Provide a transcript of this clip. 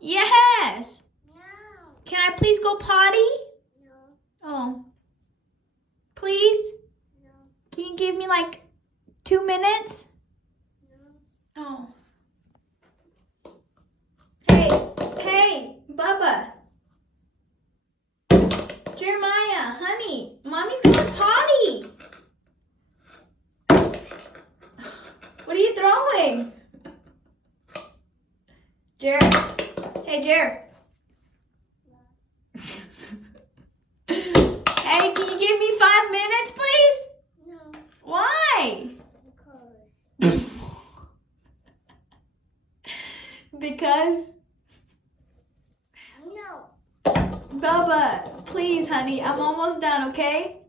Yes. No. Can I please go potty? No. Oh. Please? No. Can you give me like 2 minutes? No. Oh. Hey, Bubba. Jeremiah, honey, mommy's going potty. What are you throwing? Jer. Hey, Jer. Hey, can you give me 5 minutes, please? No. Why? Because. Because, No. Bubba, please, honey, I'm almost done, okay?